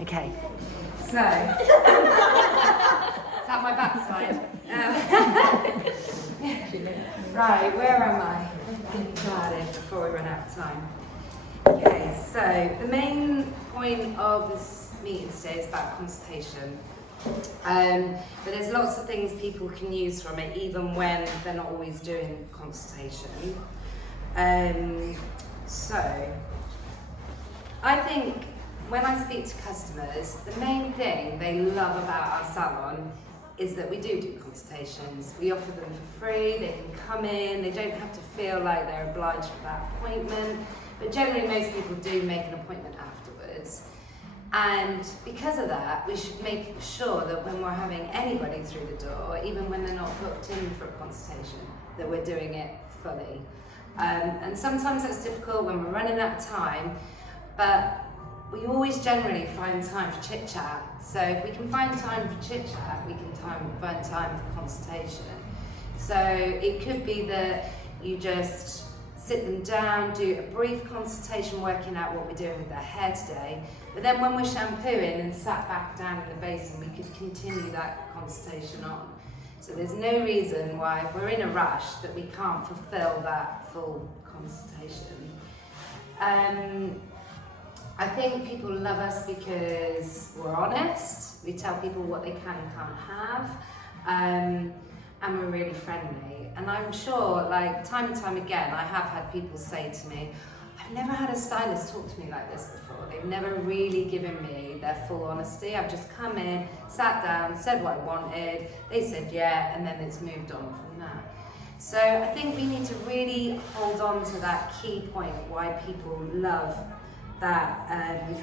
Okay, so, is that my backside? Right, where am I? Getting started before we run out of time. Okay, so the main point of this meeting today is about consultation. But there's lots of things people can use from it, even when they're not always doing consultation. So, I think when I speak to customers, the main thing they love about our salon is that we do consultations. We offer them for free, they can come in, they don't have to feel like they're obliged for that appointment, but generally most people do make an appointment afterwards. And because of that, we should make sure that when we're having anybody through the door, even when they're not booked in for a consultation, that we're doing it fully. And sometimes that's difficult when we're running out of time, but we always generally find time for chit chat. So if we can find time for chit chat, we can find time for consultation. So it could be that you just sit them down, do a brief consultation, working out what we're doing with their hair today. But then when we're shampooing and sat back down in the basin, we could continue that consultation on. So there's no reason why, if we're in a rush, that we can't fulfill that full consultation. I think people love us because we're honest. We tell people what they can and can't have, and we're really friendly. And I'm sure, like, time and time again, I have had people say to me, I've never had a stylist talk to me like this before. They've never really given me their full honesty. I've just come in, sat down, said what I wanted, they said yeah, and then it's moved on from that. So I think we need to really hold on to that key point, why people love that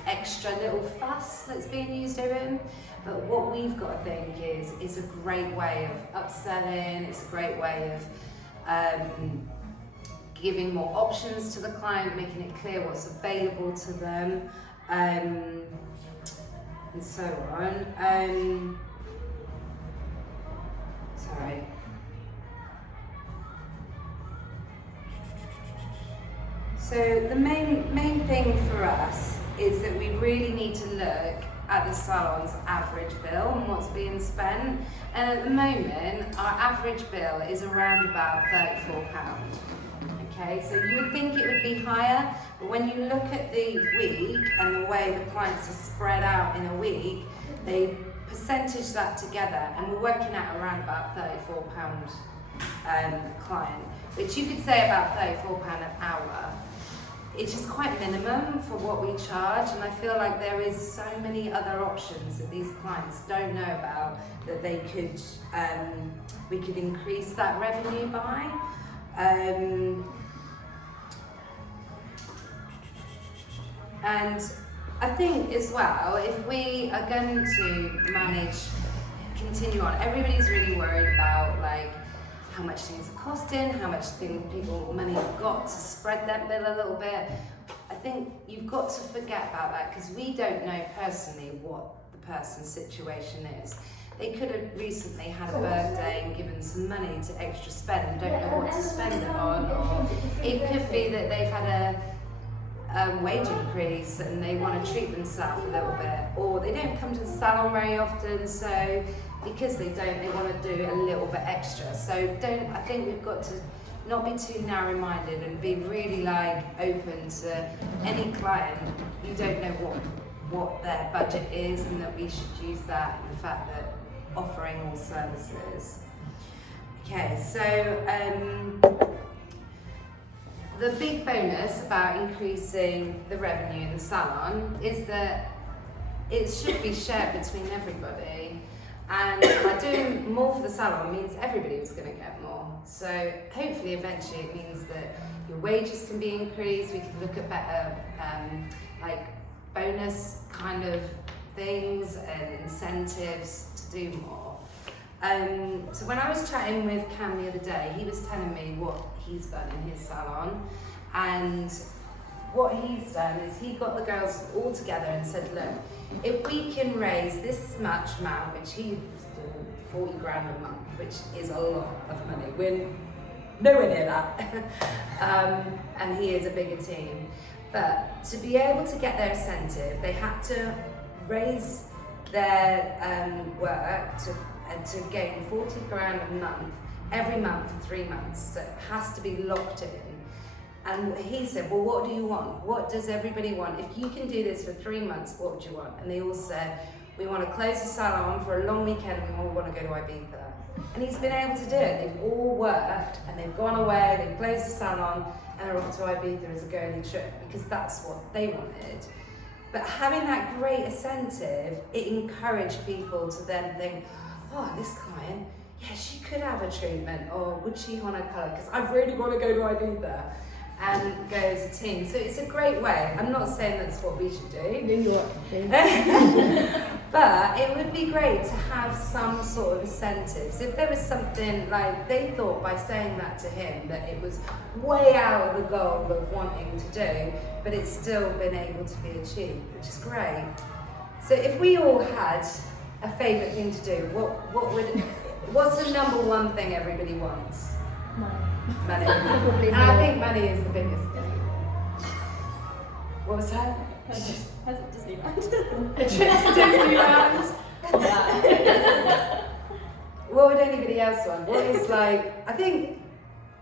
extra little fuss that's being used over him. But what we've got to think is, it's a great way of upselling, it's a great way of giving more options to the client, making it clear what's available to them, and so on. Sorry. So the main thing for us is that we really need to look at the salon's average bill and what's being spent. And at the moment, our average bill is around about £34. Okay, so you would think it would be higher, but when you look at the week and the way the clients are spread out in a week, they percentage that together, and we're working out around about £34 client, which you could say about £34 an hour. It's just quite minimum for what we charge, and I feel like there is so many other options that these clients don't know about that they could, we could increase that revenue by. And I think as well, if we are going to continue on, everybody's really worried about like how much things are costing, how much money have got to spread that bill a little bit. I think you've got to forget about that, because we don't know personally what the person's situation is. They could have recently had a birthday and given some money to extra spend and don't know what to spend it on, or it could be that they've had a wage increase and they want to treat themselves a little bit, or they don't come to the salon very often, so because they want to do a little bit extra. So I think we've got to not be too narrow-minded and be really like open to any client. You don't know what their budget is, and that we should use that in the fact that offering all services. Okay, so the big bonus about increasing the revenue in the salon is that it should be shared between everybody. And by doing more for the salon means everybody was going to get more. So hopefully eventually it means that your wages can be increased, we can look at better like bonus kind of things and incentives to do more. So when I was chatting with Cam the other day, he was telling me what he's done in his salon, and what he's done is he got the girls all together and said, look, if we can raise this much amount, which he was doing 40 grand a month, which is a lot of money, we're nowhere near that, and he is a bigger team, but to be able to get their incentive, they had to raise their work to gain 40 grand a month, every month for 3 months. So it has to be locked in. And he said, well, what do you want? What does everybody want? If you can do this for 3 months, what do you want? And they all said, we want to close the salon for a long weekend, we all want to go to Ibiza. And he's been able to do it. They've all worked and they've gone away, they've closed the salon and are off to Ibiza as a girly trip because that's what they wanted. But having that great incentive, it encouraged people to then think, oh, this client, yeah, she could have a treatment, or would she want a colour? Because I really want to go to Ibiza. And go as a team. So it's a great way. I'm not saying that's what we should do. No, you are. But it would be great to have some sort of incentives. If there was something like they thought by saying that to him that it was way out of the goal of wanting to do, but it's still been able to be achieved, which is great. So if we all had a favourite thing to do, what's the number one thing everybody wants? Money. And I think money is the biggest thing. What was that? Has it Disneyland? A trip to Disneyland? What would anybody else want? What is like, I think,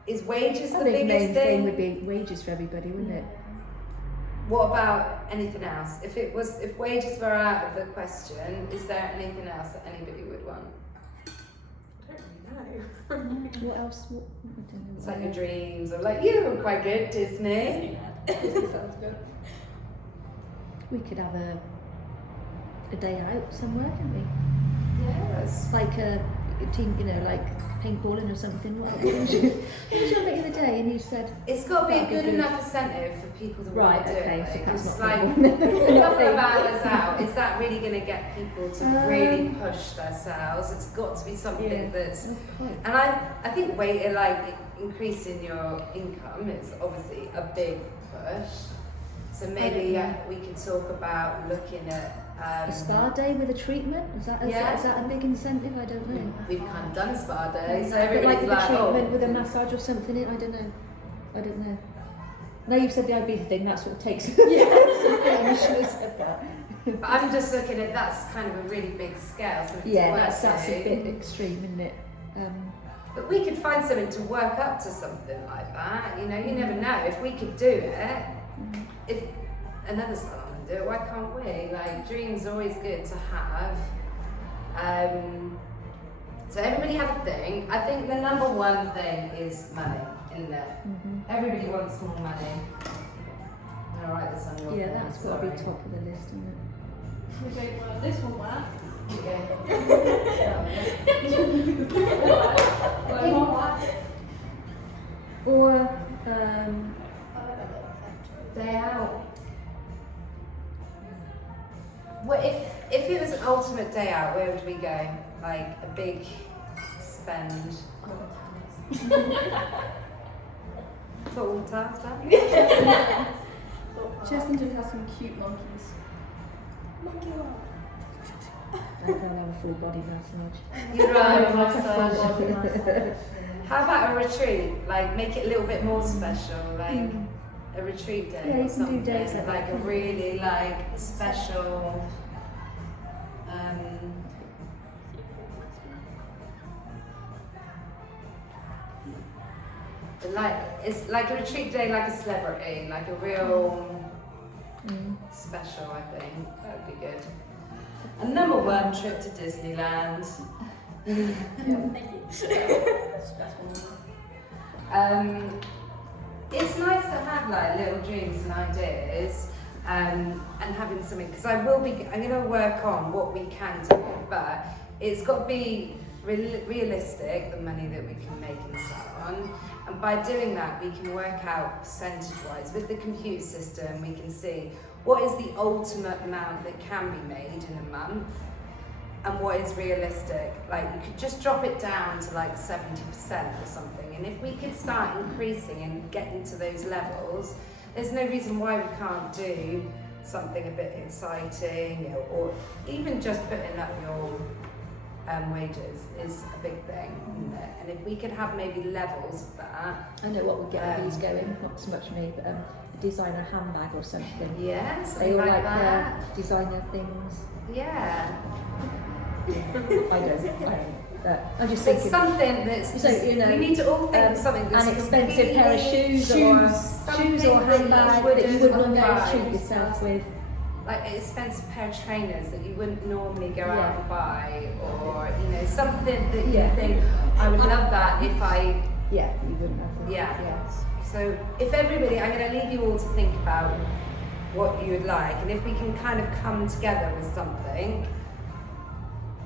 is wages the biggest main thing thing? would be wages for everybody, wouldn't it? What about anything else? If wages were out of the question, is there anything else that anybody would want? What else? I don't know. It's like your dreams, or like you were quite good, Disney. Sounds good. We could have a day out somewhere, couldn't we? Yes. Like a team, like paintballing or something. What was your the other day? And you said It's got to be a that'd be good good. enough incentive for people to Right, want to do okay, it. so Like, that's it's not like paintball. a couple of hours out. Is that really going to get people to really push themselves? It's got to be something Yeah. that's. Oh, quite. And I think increasing your income is obviously a big push. So maybe we could talk about looking at A spa day with a treatment? Is that a big incentive? I don't know. We've kind of done a spa day, so But everybody's like with a treatment oh. with a massage or something. I don't know. Now you've said the Ibiza thing. That's what it takes. Yeah, you should have said that. But I'm just looking at that's kind of a really big scale. Something to Yeah, work that's a to. bit extreme, isn't it? But we could find something to work up to something like that. You never know. If we could do it, if another salon would do it, why can't we? Like, dreams are always good to have. So everybody have a thing. I think the number one thing is money, isn't it? Everybody wants more money. I'm gonna write this on your Yeah, board, that's got to be sorry. top of the list, isn't it? Okay, well, this one where? Or Day out. Well, if it was an ultimate day out, where would we go? Like a big spend. Full time. Chessington has some cute monkeys. Monkey love. I don't have a full body massage. You'd rather Full massage. body massage. How about a retreat? Like make it a little bit more special, like a retreat day Yeah, you or can do something. days like that, a can't you? really special. It's like a retreat day, like a celebrity, like a real special. I think that would be good. A number one trip to Disneyland. Thank you. It's nice to have like little dreams and ideas, and having something, because I'm going to work on what we can do, but it's got to be realistic, the money that we can make in the salon, and by doing that we can work out percentage-wise. With the computer system we can see what is the ultimate amount that can be made in a month, and what is realistic. Like, you could just drop it down to like 70% or something, and if we could start increasing and getting to those levels, there's no reason why we can't do something a bit exciting, or even just putting up your wages is a big thing, isn't it? And if we could have maybe levels of that. I know what would get these going, not so much me, but a designer handbag or something. Yeah, They something all like like that. designer things. Yeah. I don't. But I'm just But thinking. something that's So, just, you know, we need to all think of something that's an expensive pair of shoes or something handbag that you wouldn't normally treat yourself with. Like an expensive pair of trainers that you wouldn't normally go out Yeah. and buy, or something that you Yeah. think, I would love that if I. Yeah, you wouldn't have them. Yeah. Yes. So if everybody, I'm going to leave you all to think about what you would like, and if we can kind of come together with something.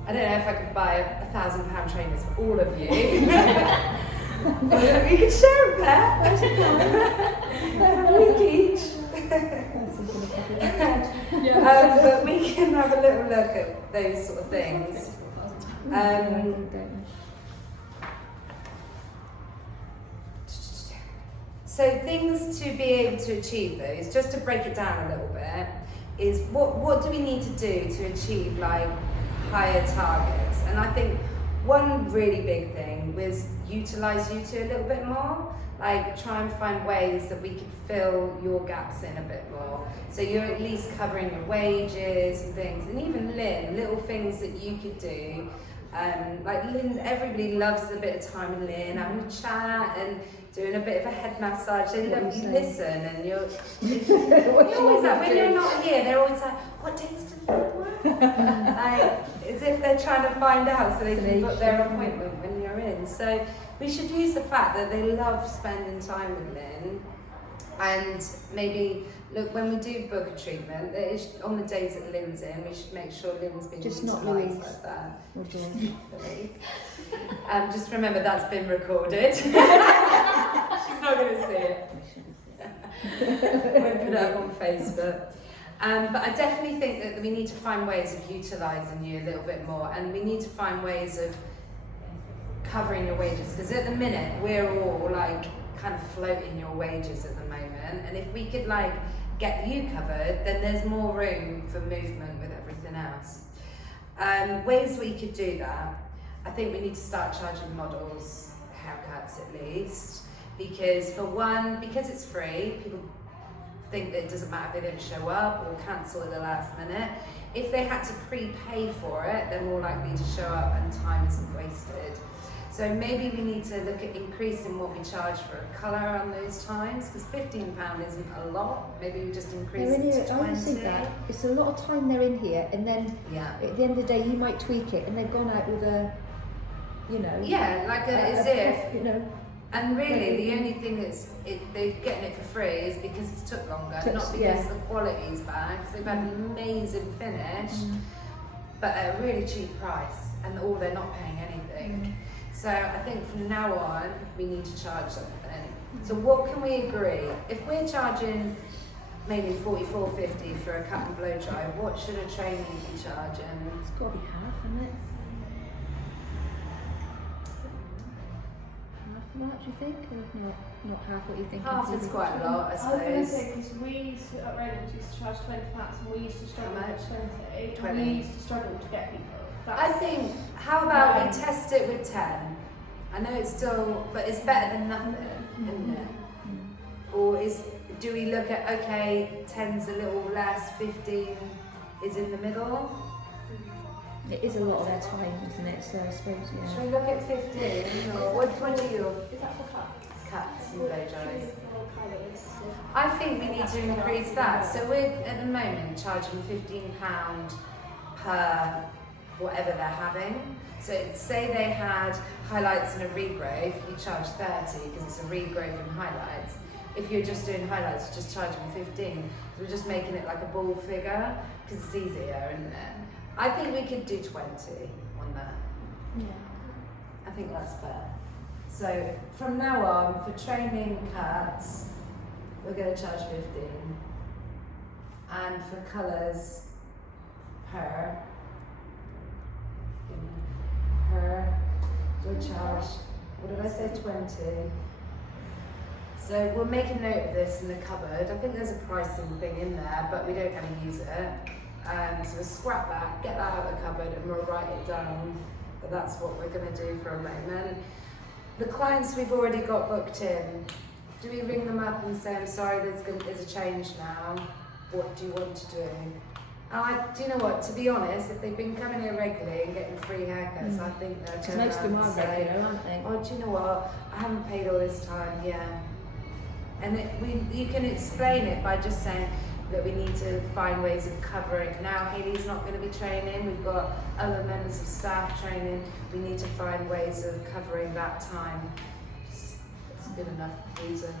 I don't know if I could buy £1,000 trainers for all of you. You could share a pair. A week each. But we can have a little look at those sort of things. So things to be able to achieve those, just to break it down a little bit, is what do we need to do to achieve like higher targets? And I think one really big thing was utilise U2 a little bit more. Like try and find ways that we could fill your gaps in a bit more. So you're at least covering your wages and things, and even Lynn, little things that you could do. Like Lynn, everybody loves a bit of time with Lynn, having a chat and doing a bit of a head massage. They love you listen, and you're always like, when you're not here, they're always like, what days do you work? Like, as if they're trying to find out so they can book their appointment when you're in. So we should use the fact that they love spending time with Lynn, and maybe look, when we do book a treatment, that is, on the days that Lynn's in, we should make sure Lynn's been Just not utilised Louise. like that. Okay. Just remember that's been recorded. She's not going to see it. Won't put it up on Facebook. But I definitely think that we need to find ways of utilising you a little bit more, and we need to find ways of covering your wages, because at the minute we're all like kind of floating your wages at the moment, and if we could like get you covered, then there's more room for movement with everything else. Ways we could do that, I think we need to start charging models haircuts at least, because for one, because it's free, people think that it doesn't matter if they don't show up or cancel at the last minute. If they had to prepay for it, they're more likely to show up and time isn't wasted. So maybe we need to look at increasing what we charge for a colour on those times, because £15 isn't a lot. Maybe we just increase They're in it here, to I 20. always think that. It's a lot of time they're in here, and then Yeah. at the end of the day you might tweak it and they've gone out with a, you know. Yeah, like as if. You know. And really, the only thing they're getting it for free is because it took longer, not because the quality's bad, because they've had an amazing finish, but at a really cheap price, and they're not paying anything. So I think from now on, we need to charge something. So what can we agree? If we're charging maybe $44.50 for a cut and blow dry, what should a trainee be charging? It's got to be half, isn't it? Half of that, do you think? Or not half what you think? Half is quite a lot, I I was going to suppose. say, because we used to, at Raymond, used to charge £20 and we used to struggle How at 20, 20. and we used to struggle to get people. I think, how about we test it with 10? I know it's still, but it's better than nothing, isn't it? Or do we look at, okay, 10's a little less, 15 is in the middle? It is a lot of their time, isn't it? So I suppose, Should yeah. we look at 15? Or what are your Is that for cuts? cuts and blow dries? Or colours? I think we need to increase that. So we're at the moment charging £15 per whatever they're having. So say they had highlights and a regrowth, you charge 30 because it's a regrowth and highlights. If you're just doing highlights, you're just charging 15. So we're just making it like a ball figure because it's easier, isn't it? I think we could do 20 on that. Yeah. I think that's fair. So from now on, for training cuts, we're going to charge 15. And for colours, we'll charge, what did I say, 20? So we'll make a note of this in the cupboard. I think there's a pricing thing in there, but we don't ever use it. So we'll scrap that, get that out of the cupboard, and we'll write it down but that's what we're going to do for a moment. The clients we've already got booked in, do we ring them up and say, I'm sorry, there's a change now, what do you want to do? Do you know what, to be honest, if they've been coming here regularly and getting free haircuts, I think they'll turn Most of them around are and say, regular, aren't they? oh, do you know what, I haven't paid all this time, yeah. And you can explain it by just saying that we need to find ways of covering. Now Hayley's not going to be training, we've got other members of staff training, we need to find ways of covering that time. It's a good enough reason.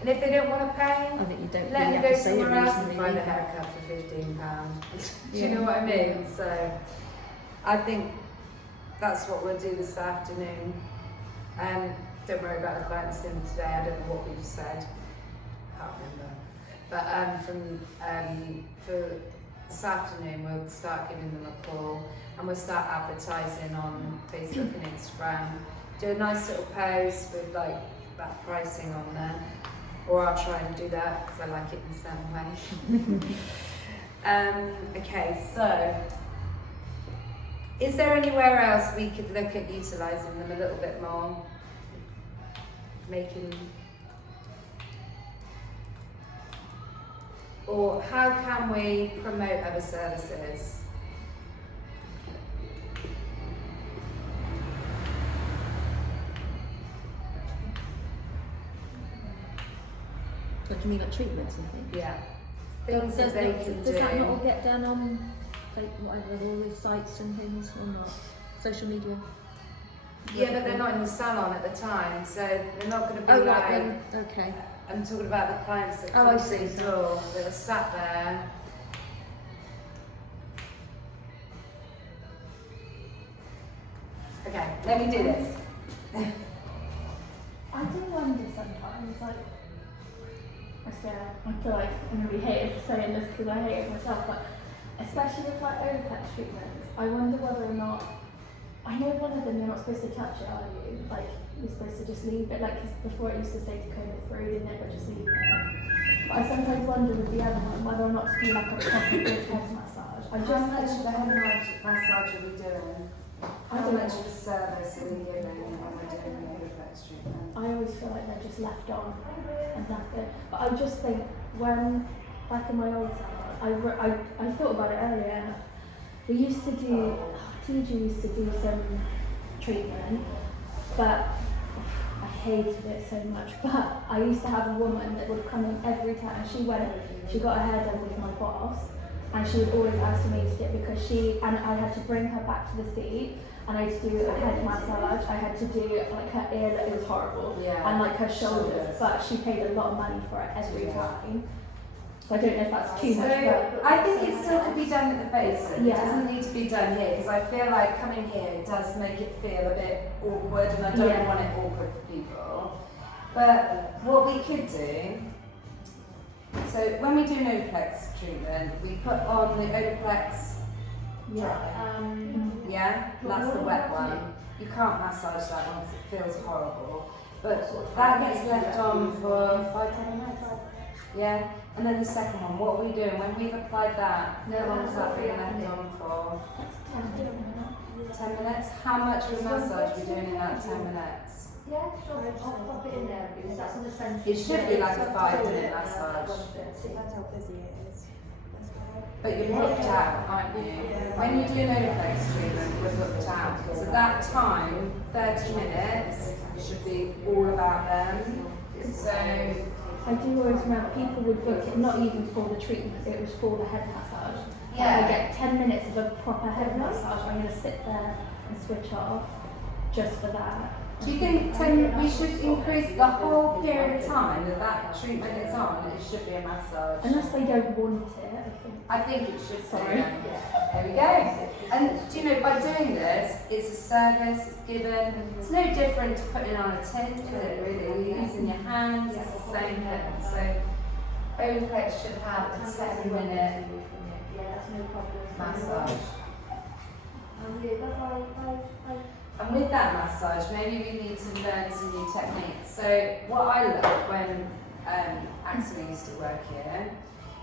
And if they don't want to pay, I think you don't let really them have go to say a somewhere else reason, and find a really. haircut for £15. Do you Yeah. know what I mean? So I think that's what we'll do this afternoon. Don't worry about the clients in today, I don't know what we've said. Can't remember. But for this afternoon we'll start giving them a call and we'll start advertising on Facebook and Instagram. Do a nice little post with like that pricing on there. Or I'll try and do that because I like it in a certain way. Okay, so is there anywhere else we could look at utilising them a little bit more? Or how can we promote other services? What do you mean, like treatments and things? Yeah. Things that they can Does do. that not all get done on, like, whatever, all these sites and things, or not? Social media? Yeah, but they're not in the salon at the time, so they're not going to be Oh, like. right, okay. I'm talking about the clients that Oh, I come see. through the door. They were sat there. Okay, let me do this. I do wonder sometimes, like, I feel like I'm going to be hated for saying this because I hate it myself, but especially with like Olaplex treatments, I wonder whether or not, I know one of them you're not supposed to touch it, are you? Like, you're supposed to just leave it, like, 'cause before it used to say to comb it through, didn't it, but just leave it. But I sometimes wonder with the other one whether or not to do like a proper good head massage. I How just much think of the head massage are we doing? I How don't much know. of the service are we giving when we're doing the Olaplex treatment? I always feel like they're just left on and nothing. But I just think when, back in my old salon, I thought about it earlier. We used to do, TG used to do some treatment, but I hated it so much. But I used to have a woman that would come in every time. She got her hair done with my boss, and she would always ask me to get, because I had to bring her back to the seat, and I had to do a head massage. I had to do like her ear, it was horrible, Yeah. and like her shoulders, but she paid a lot of money for it every time. So I don't know if that's too So much, but I think it still could be done at the basin. It Yeah. doesn't need to be done here because I feel like coming here does make it feel a bit awkward, and I don't Yeah. want it awkward for people. But what we could do, so when we do an Olaplex treatment, we put on the Olaplex, yeah, that's the wet one. You can't massage that one because it feels horrible. But that gets left on for 5-10 minutes. Yeah, and then the second one, what are we doing? When we've applied that, how long is that being left on for? 10 minutes? How much of a massage are we doing in that 10 minutes? Yeah, sure, I'll pop it in there because that's on the sense. It should be like a 5-minute massage. Depends how busy it is. But you're booked out, aren't you? When you do an Olaplex treatment, we're booked out. So that time, 30 minutes, should be all about them. So, I do always remember people would book it not even for the treatment, it was for the head massage. Yeah. I get 10 minutes of a proper head massage. I'm going to sit there and switch off just for that. do you think we should increase the whole period of time that that treatment is on? It should be a massage. Unless they don't want it, I think. I think it should. Sorry. There we go. And do you know, by doing this, it's a service, it's given. It's no different to putting on a tint, is it really? You're using your hands, it's the same thing. So, Olaplex should have a 10-minute massage. And with that massage, maybe we need to learn some new techniques. So, what I love when Axel used to work here,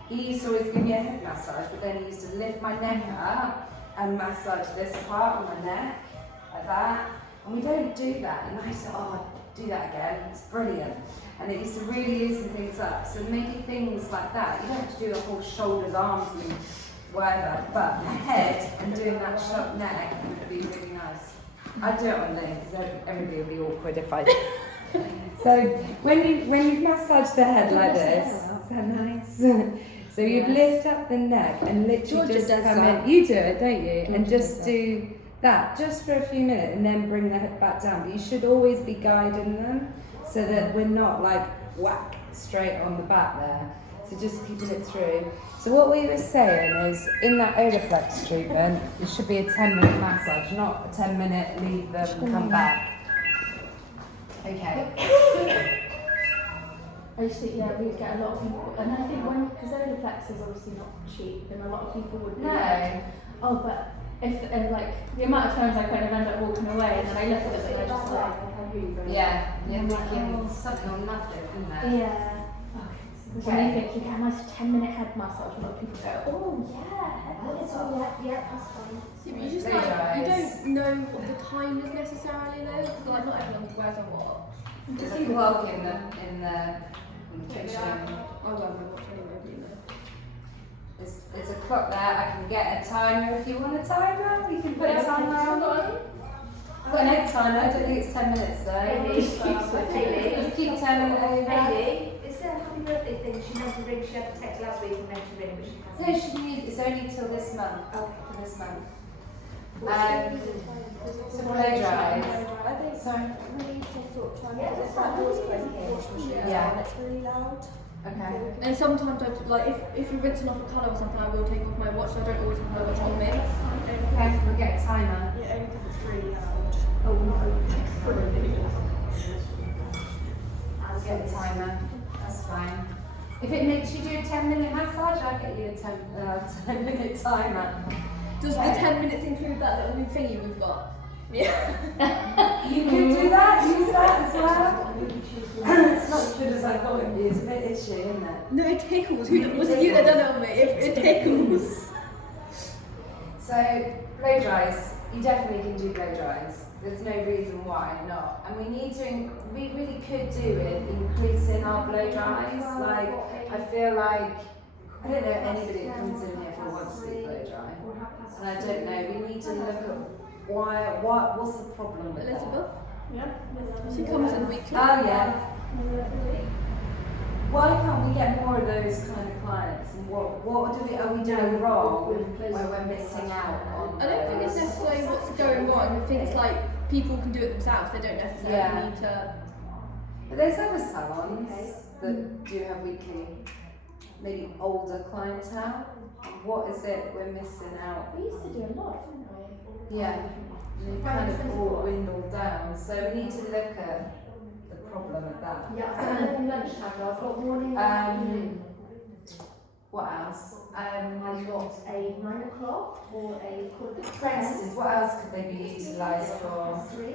he used to always give me a head massage, but then he used to lift my neck up and massage this part on my neck, like that. And we don't do that. And I said, oh, do that again. It's brilliant. And it used to really loosen things up. So maybe things like that. You don't have to do the whole shoulders, arms, and whatever. But the head and doing that sharp neck would be really nice. I'd do it on leg because everybody would be awkward if I did. So when you massage the head like this, is that nice? So you lift up the neck and literally just come in. You do it, don't you? And just do that just for a few minutes and then bring the head back down. But you should always be guiding them so that we're not like whack straight on the back there. So just keeping it through. So what we were saying is in that Olaplex treatment, it should be a 10-minute massage, not a 10-minute leave them and come back. Okay. I used to, we'd get a lot of people, and I think because Olaplex is obviously not cheap, and a lot of people would be like, oh, but and like, the amount of times I kind of end up walking away, and then I look at it and I just like, yeah, you're thinking something on nothing, isn't there? yeah. When you think you get a nice 10-minute head massage, a lot of people go, oh yeah, head massage. Yeah, that's fine. Yeah, but you just like, you don't know what the time is necessarily though, because like not everyone wears a watch. There's a clock in the kitchen. I wear my watch anyway, but you know. It's a clock there. I can get a timer if you want a timer. You can put a timer on. I've got an egg timer. I don't think it's 10 minutes though. Hayley. Keep turning it over. Hayley, is there a happy birthday thing? She meant to ring. She had to text last week and meant to ring, but she hasn't. No, she can use. It's only till this month. Oh. For this month. So blow dries. I think Sorry. we need to sort of try and get this right water press washing machine. Yeah. And it's really loud. Okay. And sometimes I like if you're rinsing off a colour or something, I will take off my watch. So I don't always have my watch on me. Okay, we'll get a timer. Yeah, only because it's really loud. Oh no. I'll get a timer. That's fine. If it makes you do a 10-minute massage, I'll get you a 10-minute timer. Does the 10 minutes include that little new thingy we've got? Yeah. You can do that, use that as well. It's not as good as I thought it'd be, it's a bit itchy, isn't it? No, it tickles. Was it you that done it on me? It tickles. So, blow dries, you definitely can do blow dries. There's no reason why not. And we really could do with increasing our blow dries. Like, I feel like, I don't know anybody that comes in here who wants to do blow dry. And I don't know, we need to look at what's the problem with that? Elizabeth? Yeah. She comes in weekly. Oh yeah. Why can't we get more of those kind of clients? And what are we doing wrong where we're missing out on? I don't think it's necessarily what's going wrong. I think it's like people can do it themselves. They don't necessarily need to. But there's other salons that do have weekly, maybe older clientele. What is it we're missing out? We used to do a lot, didn't we? Yeah, and they kind of all dwindled down. So we need to look at the problem of that. Yeah, and then lunchtime, I've got morning. What else? I've got a 9 o'clock or a quarter to 10. Apprentices, what else could they be utilised for? 3.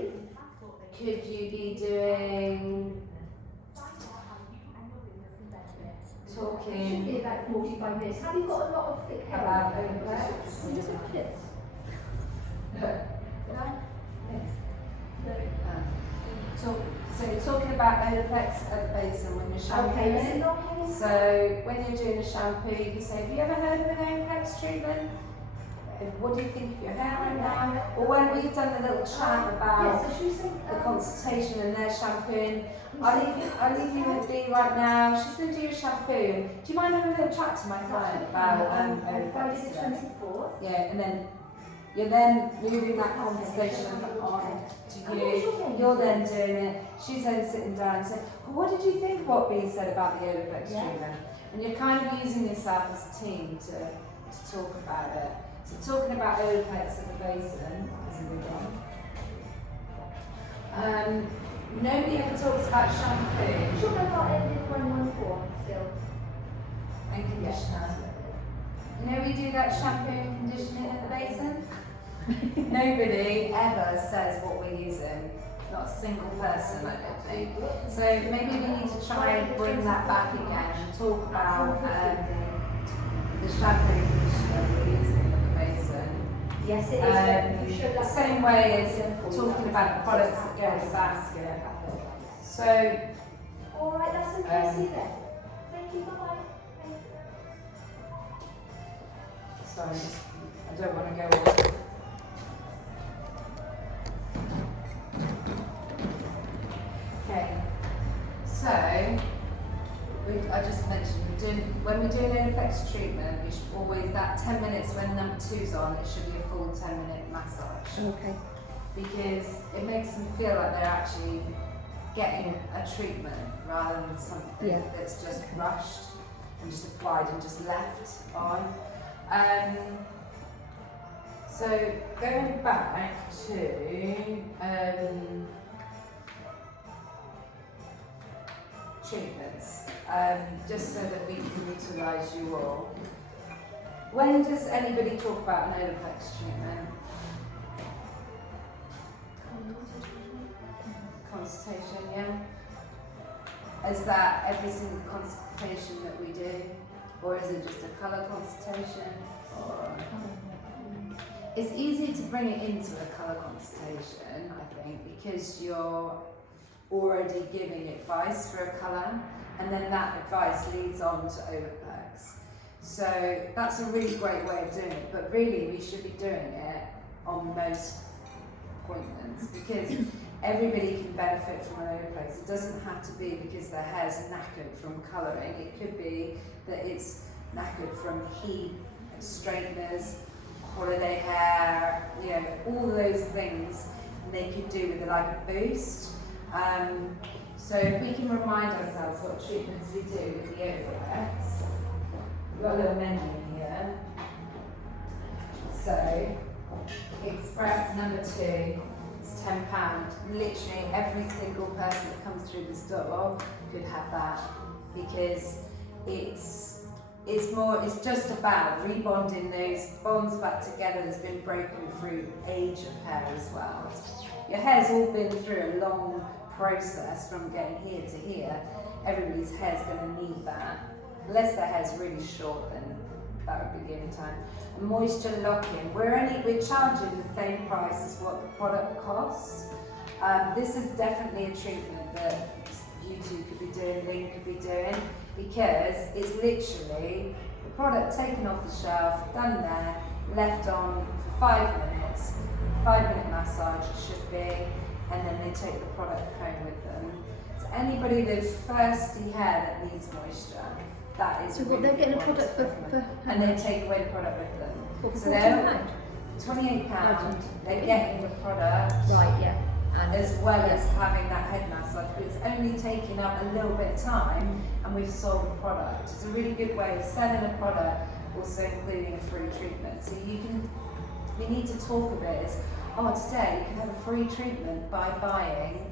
Could you be doing Should be talking about 45 minutes. Have you got a lot of thick hair? about Olaplex? We just have kids. So talking about Olaplex at the basin when you're shampooing. So when you're doing a shampoo, you can say, have you ever heard of an Olaplex treatment? What do you think of your hair right now? Or when we've done a little chat about the consultation and their shampooing, I'll leave you with Bea right now. She's going to do your shampoo. Do you mind having a little chat to my client about Olaplex today? Yeah, and then you're then moving that conversation on to you. You're then doing it. She's then sitting down and saying, well, what did you think what Bea said about the Olaplex treatment? And you're kind of using yourself as a team to talk about it. So talking about Olaplex at the basin is a good one. Nobody ever talks about shampoo Should I got ended 114 still? and conditioner. You know we do that shampoo and conditioning at the basin? Nobody ever says what we're using. Not a single person, I don't think. So maybe we need to try and bring that back again and talk about the shampoo and conditioner we're using at the basin. Yes, it is. You should The have same way as talking about the products that go in the basket. So, All right, that's okay. See you then. Thank you. Bye-bye. sorry, I don't want to go off. Okay, so I just mentioned when we're doing an effects treatment, we should always, that 10 minutes when number 2's on, it should be a full 10-minute massage. Okay. Because it makes them feel like they're actually getting a treatment rather than something that's just rushed and just applied and just left on. So going back to treatments, just so that we can utilise you all. When does anybody talk about an Olaplex treatment? Consultation, yeah. Is that every single consultation that we do, or is it just a colour consultation? Or it's easier to bring it into a colour consultation, I think, because you're already giving advice for a colour, and then that advice leads on to Olaplex. So that's a really great way of doing it, but really we should be doing it on most appointments because everybody can benefit from an Olaplex. It doesn't have to be because their hair's knackered from colouring. It could be that it's knackered from heat, straighteners, holiday hair, you know, all those things they could do with like a boost. So if we can remind ourselves what treatments we do with the Olaplex. We've got a little menu here. So, Express number 2 is £10. Literally every single person that comes through this door could have that because it's just about rebonding those bonds back together that's been broken through age of hair as well. Your hair's all been through a long process from getting here to here. Everybody's hair's going to need that. Unless their hair's really short, then that would be the only time. And moisture lock-in, we're charging the same price as what the product costs. This is definitely a treatment that you two could be doing, Lynn could be doing, because it's literally the product taken off the shelf, done there, left on for 5 minutes, 5-minute massage it should be, and then they take the product home with them. So anybody with thirsty hair that needs moisture, that is So really they're getting a good one product to for recommend. how And they much? take away the product with them. For So £14? £28, they're getting the product Right, yeah. And as well as having that head massage, but it's only taking up a little bit of time and we've sold the product. It's a really good way of selling a product, also including a free treatment. So we need to talk a bit as, today you can have a free treatment by buying,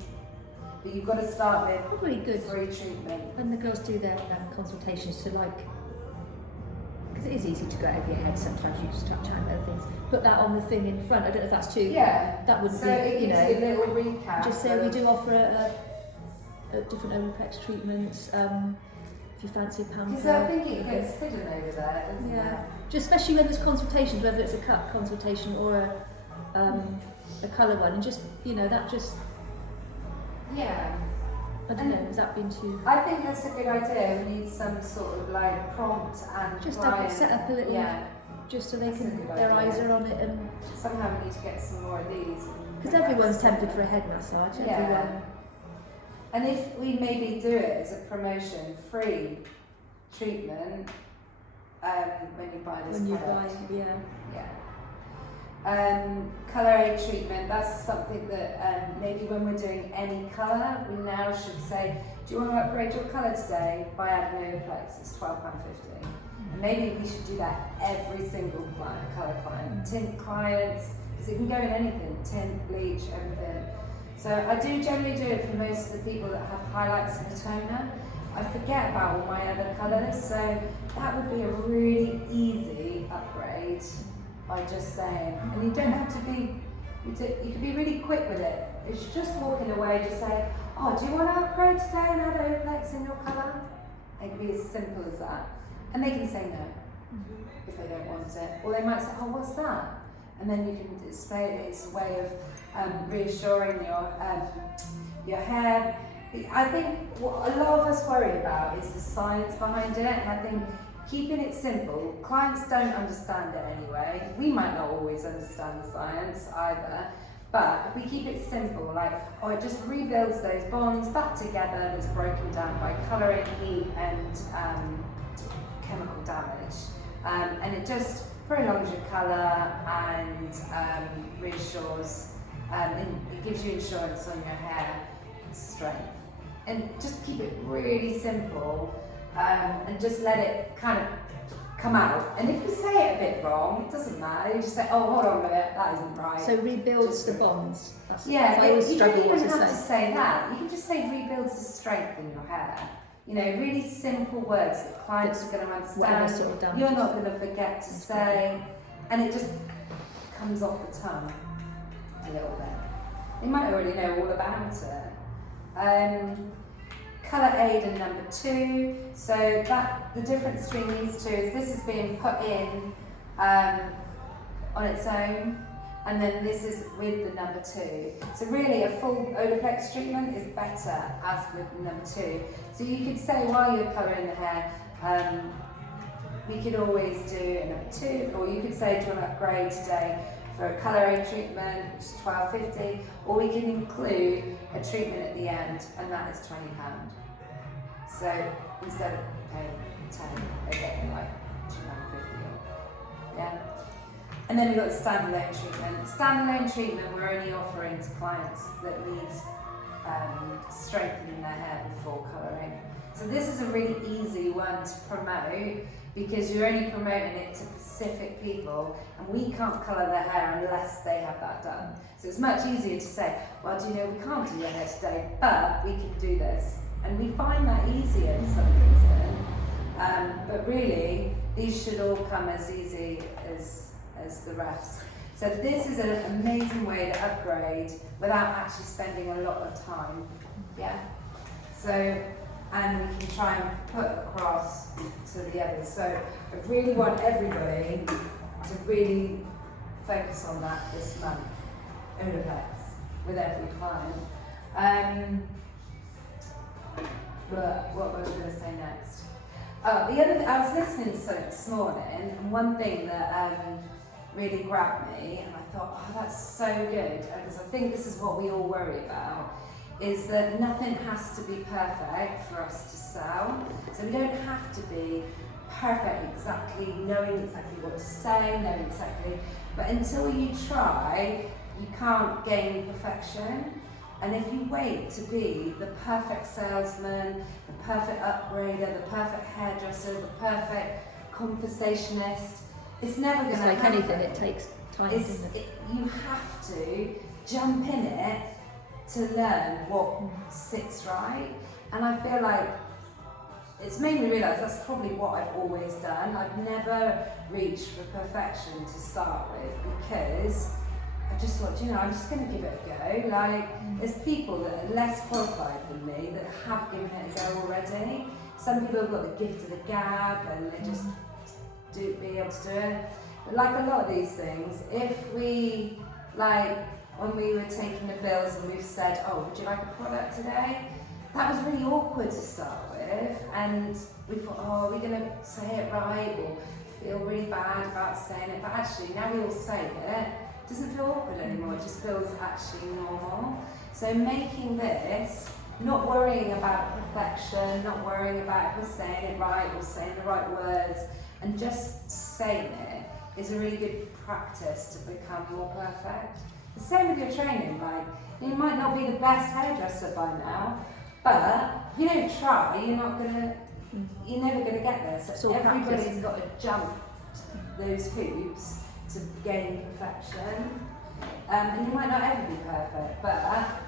but you've got to start with probably good free treatment. when the girls do their consultations to because it is easy to go over your head sometimes, you just touch out other things. Put that on the thing in front, I don't know if that's too, Yeah, that would so be, it you gives know, you a little recap. just say we of- do offer a different Olaplex treatments, if you fancy a pound. Because I think it gets hidden over there, doesn't Yeah, it? just especially when there's consultations, whether it's a cut consultation or a colour one, and just, you know, that just, Yeah. I don't know, has that been too, I think that's a good idea. We need some sort of like prompt and just client. set up a little, Yeah. just so they That's a can, good their idea. eyes are on it, and Somehow we need to get some more of these. because everyone's tempted for a head massage, Yeah. everyone. And if we maybe do it as a promotion, free treatment, when you buy this When you buy, product. yeah. Yeah. Colour aid treatment, that's something that maybe when we're doing any colour, we now should say, do you want to upgrade your colour today? Buy adding Olaplex, it's £12.50. And maybe we should do that every single client, colour client, tint clients, because it can go in anything, tint, bleach, everything. So I do generally do it for most of the people that have highlights in the toner. I forget about all my other colours, so that would be a really easy upgrade by just saying, and you don't have to be, you can be really quick with it. It's just walking away, just say, do you want to upgrade today and add Olaplex in your colour? It can be as simple as that. And they can say no if they don't want it. Or they might say, what's that? and then you can display it. It's a way of reassuring your hair. I think what a lot of us worry about is the science behind it, and I think keeping it simple, clients don't understand it anyway. We might not always understand the science either, but if we keep it simple, like, oh, it just rebuilds those bonds back together that's broken down by colouring, heat and chemical damage. And it just prolongs your colour and reassures, and it gives you insurance on your hair strength. And just keep it really simple, and just let it kind of come out. And if you say it a bit wrong, it doesn't matter. You just say, oh, hold on a minute, that isn't right. So rebuilds Just the bonds. That's Yeah, I always but you struggle don't even to have to say. say that. You can just say rebuilds the strength in your hair. You know, really simple words that clients are going to Whatever understand. sort of damage. You're not going to forget to say, and it just comes off the tongue a little bit. You might already know all about it. Colour aid and number 2. So that the difference between these two is this is being put in on its own, and then this is with the number 2. So really a full Olaplex treatment is better as with number 2. So you could say while you're colouring the hair, we could always do a number 2, or you could say, do you want to upgrade today for a colour aid treatment, which is $12.50, or we can include a treatment at the end, and that is £20. So instead of paying 10, they're getting like £2.50. Yeah. And then we've got the standalone treatment. Standalone treatment we're only offering to clients that need strengthening their hair before colouring. So this is a really easy one to promote because you're only promoting it to specific people, and we can't colour their hair unless they have that done. So it's much easier to say, well, do you know, we can't do your hair today, but we can do this. And we find that easier for some reason. But really, these should all come as easy as the rest. So this is an amazing way to upgrade without actually spending a lot of time. Yeah. So, and we can try and put across to the others. So I really want everybody to really focus on that this month, Olaplex, with every client. But what was I going to say next? Oh, the other I was listening to something this morning, and one thing that really grabbed me, and I thought, oh, that's so good, because I think this is what we all worry about, is that nothing has to be perfect for us to sell. So we don't have to be perfect exactly, knowing exactly what to say, knowing exactly, but until you try, you can't gain perfection. And if you wait to be the perfect salesman, the perfect upgrader, the perfect hairdresser, the perfect conversationist, it's never going to happen. It's like anything, it takes time, doesn't it? You have to jump in it to learn what sits right. And I feel like it's made me realise that's probably what I've always done. I've never reached for perfection to start with because I just thought, you know, I'm just going to give it a go. Like, there's people that are less qualified than me that have given it a go already. Some people have got the gift of the gab and they just be able to do it. But like a lot of these things, if we, like, when we were taking the bills and we've said, oh, would you like a product today? That was really awkward to start with. And we thought, oh, are we going to say it right or feel really bad about saying it? But actually, now we all say it, doesn't feel awkward anymore, it just feels actually normal. So making this, not worrying about perfection, not worrying about if we're saying it right or saying the right words, and just saying it is a really good practice to become more perfect. The same with your training, like, you might not be the best hairdresser by now, but if you don't try, you're never gonna get there. So everybody's got to jump those hoops to gain perfection, and you might not ever be perfect, but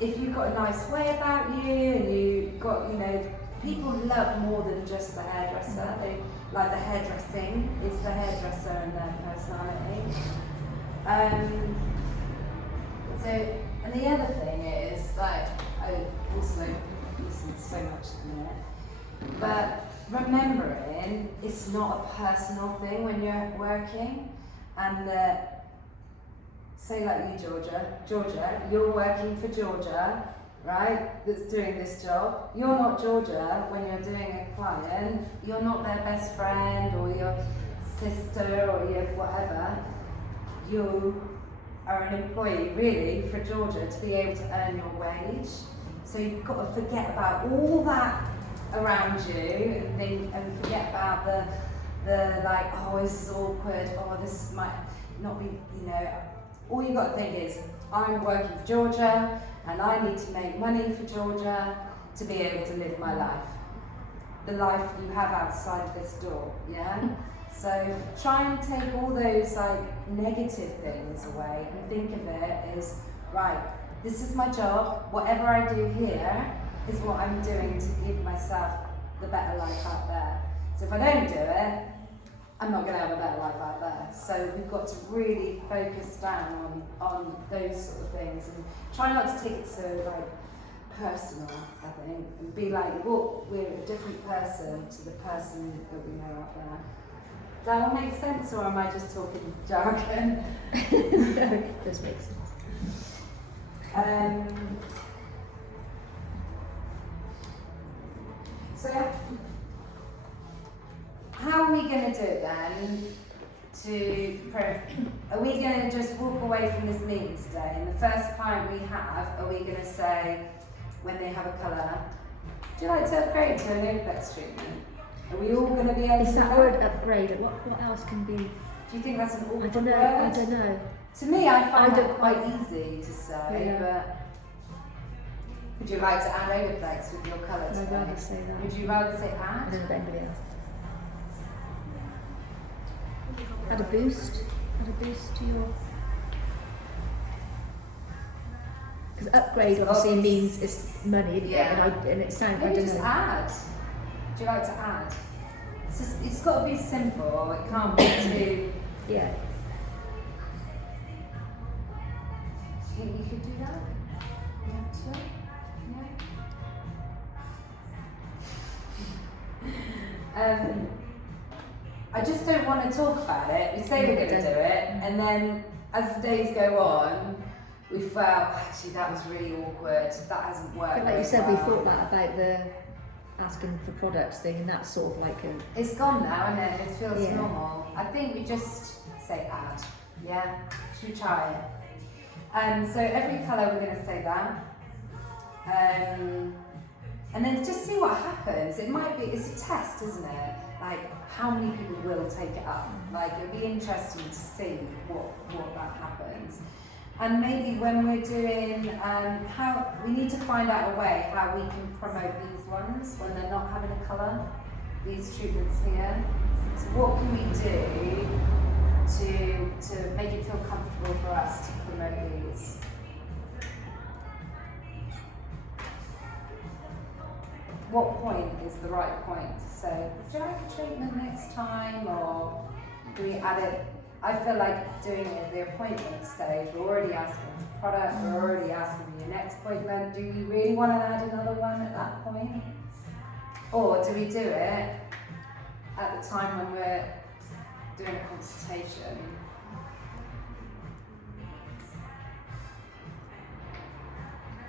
if you've got a nice way about you and you've got, you know, people love more than just the hairdresser. They like the hairdressing, it's the hairdresser and their personality. And the other thing is, like, I also listen so much at the minute, but remembering it's not a personal thing when you're working, and that say like you, Georgia, you're working for Georgia, right, that's doing this job. You're not Georgia when you're doing a client. You're not their best friend or your sister or your whatever. You are an employee really for Georgia to be able to earn your wage. So you've got to forget about all that around you and forget about the like, oh, this is awkward, oh, this might not be, you know. All you got to think is, I'm working for Georgia and I need to make money for Georgia to be able to live my life. The life you have outside of this door, yeah? So try and take all those like negative things away and think of it as, right, this is my job, whatever I do here is what I'm doing to give myself the better life out there. So if I don't do it, I'm not going to have a better life out there. So we've got to really focus down on those sort of things and try not to take it so like personal, I think, and be like, well, we're a different person to the person that we know out there. Does that all make sense, or am I just talking jargon? No, it does make sense. So how are we going to do it then? Are we going to just walk away from this meeting today and the first client we have, are we going to say, when they have a colour, do you like to upgrade to an Oplex treatment? Are we all going to be able Is to that know? word upgrade? What else can be? Do you think that's an awkward I don't know. word? I don't know. To me, I find I that don't- quite easy to say, Yeah. but would you like to add Oplex with your colour I'd today? rather say that. Would you rather say I add? don't know about anybody else. Add a boost. Add a boost to your. Because upgrade obviously means it's money, isn't Yeah. it? And it sounds. I Maybe don't just know. add. Do you like to add? It's got to be simple. It can't be too. Yeah. Do you think you could do that? Yeah. I just don't want to talk about it. We say we're going to do it, and then as the days go on, we felt actually that was really awkward. That hasn't worked. But like you very said, we well. thought that about the asking for products thing, and that's sort of like a. It's gone now, isn't it? It feels Yeah. normal. I think we just say add. Yeah? Should we try it? So every colour we're going to say that. And then just see what happens. It might be, it's a test, isn't it? Like how many people will take it up. Like it'll be interesting to see what that happens. And maybe when we're doing, how we need to find out a way how we can promote these ones when they're not having a colour, these treatments here. So what can we do to make it feel comfortable for us to promote these? What point is the right point? So, do you like a treatment next time, or do we add it? I feel like doing it at the appointment stage. We're already asking for product, we're already asking for your next appointment. Do you really want to add another one at that point? Or do we do it at the time when we're doing a consultation?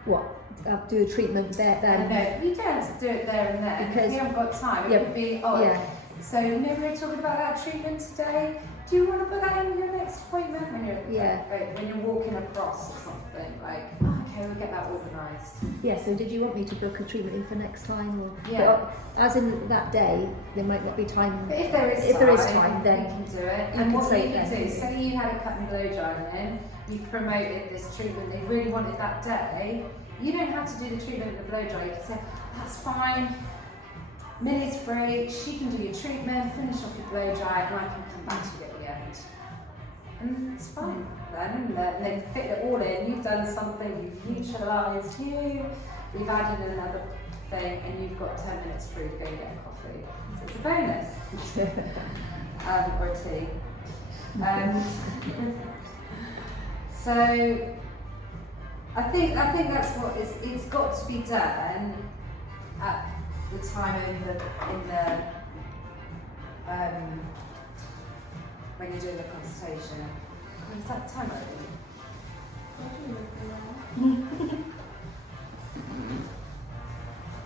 What? Do a treatment there then? No, you don't have to do it there and then. Because- we haven't got time. yeah, It could be, oh, yeah. so you know we were talking about that treatment today? Do you want to put that in your next appointment when you're Yeah. when you're walking across or something? Like, oh, okay, we'll get that organised. Yeah, so did you want me to book a treatment in for next time? Or, Yeah. but as in that day, there might not be time. But if there is time, then we can do it. you And can what say you can then. do, say you had a cut and blow drying in, you've promoted this treatment, they really wanted that day, you don't have to do the treatment with the blow dry. You can say, that's fine, Millie's free, she can do your treatment, finish off your blow dry, and I can come back to you at the end. And it's fine then, and they fit it all in, you've done something, you've utilised you, we've added another thing, and you've got 10 minutes free to go and get a coffee. So it's a bonus. Or a tea. So I think that's what it's got to be done at the time in the when you're doing the consultation. Is that time already?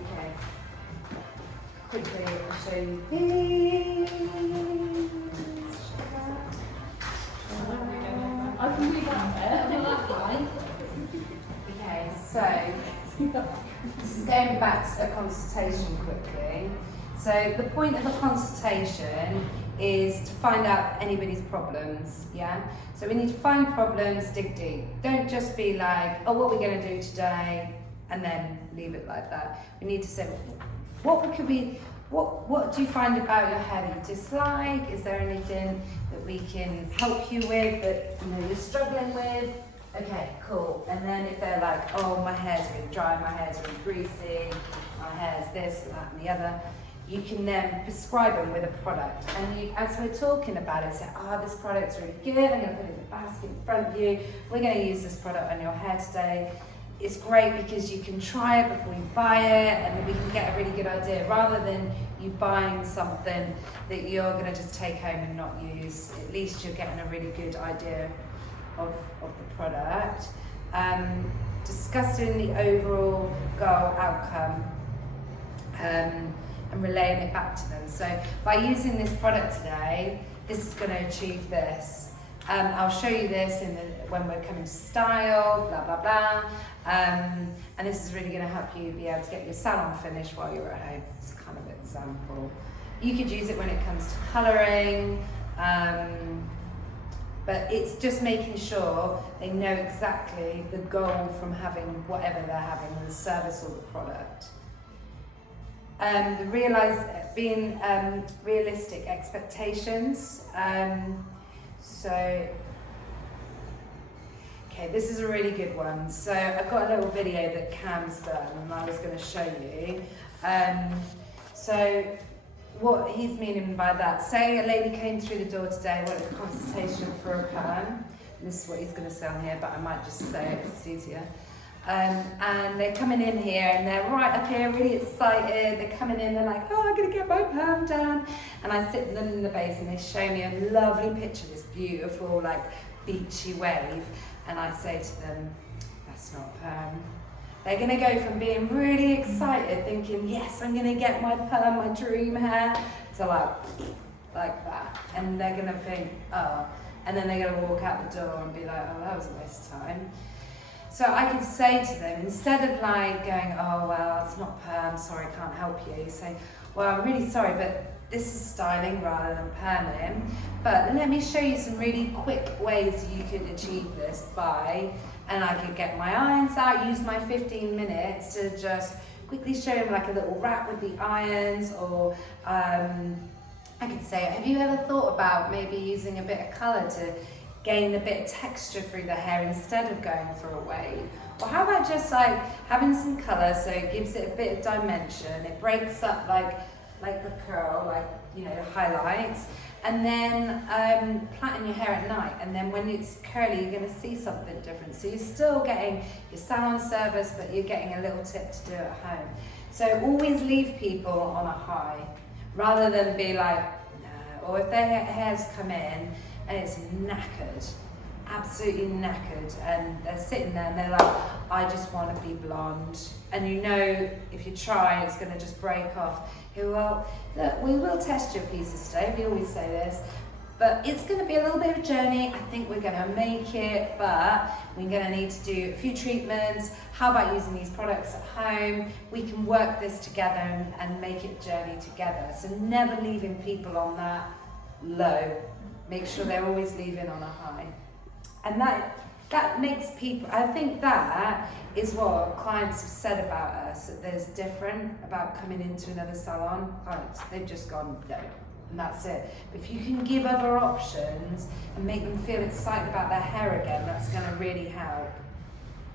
Okay. Quickly, I'll show you these. I can do that bit. That's fine. Okay, so this is going back to a consultation quickly. So the point of a consultation is to find out anybody's problems, yeah? So we need to find problems, dig deep. Don't just be like, oh, what are we going to do today? And then leave it like that. We need to say, what do you find about your hair that you dislike? Is there anything that we can help you with that you're struggling with? Okay, cool. And then if they're like, oh, my hair's really dry, my hair's really greasy, my hair's this and that and the other, you can then prescribe them with a product. And you, as we're talking about it, say, oh, this product's really good, I'm going to put it in the basket in front of you, we're going to use this product on your hair today. It's great because you can try it before you buy it, and we can get a really good idea, rather than you buying something that you're going to just take home and not use. At least you're getting a really good idea of the product. Discussing the overall goal outcome and relaying it back to them. So by using this product today, this is going to achieve this. I'll show you this when we're coming to style, blah, blah, blah. And this is really going to help you be able to get your salon finished while you're at home. It's kind of an example. You could use it when it comes to colouring, but it's just making sure they know exactly the goal from having whatever they're having, the service or the product. Being realistic expectations. Okay, this is a really good one. So I've got a little video that Cam's done and I was going to show you. So what he's meaning by that, say a lady came through the door today, wanted a consultation for a perm. This is what he's going to say on here, but I might just say it because it's easier. And they're coming in here and they're right up here, really excited. They're coming in, they're like, oh, I'm going to get my perm done. And I sit them in the base and they show me a lovely picture, this beautiful, like, beachy wave. And I say to them, that's not perm. They're going to go from being really excited, thinking, yes, I'm going to get my perm, my dream hair, to like that. And they're going to think, oh. And then they're going to walk out the door and be like, oh, that was a waste of time. So I can say to them, instead of like going, oh, well, it's not perm, sorry, I can't help you, say, well, I'm really sorry, but this is styling rather than perming. But let me show you some really quick ways you could achieve this by, and I could get my irons out, use my 15 minutes to just quickly show them like a little wrap with the irons, or I could say, have you ever thought about maybe using a bit of colour to gain a bit of texture through the hair instead of going for a wave? Or how about just like having some colour, so it gives it a bit of dimension, it breaks up like the curl, like, you know, highlights, and then plaiting your hair at night, and then when it's curly you're going to see something different. So you're still getting your salon service, but you're getting a little tip to do at home. So always leave people on a high, rather than be like, no. Or if their hair's come in and it's knackered, absolutely knackered, and they're sitting there and they're like, I just want to be blonde. And you know, if you try, it's going to just break off. Well, look, we will test your pieces today, we always say this, but it's going to be a little bit of a journey. I think we're going to make it, but we're going to need to do a few treatments. How about using these products at home? We can work this together and make it journey together. So never leaving people on that low. Make sure they're always leaving on a high. And that makes people, I think that is what clients have said about us, that there's different about coming into another salon. Clients, they've just gone, no, and that's it. But if you can give other options and make them feel excited about their hair again, that's going to really help.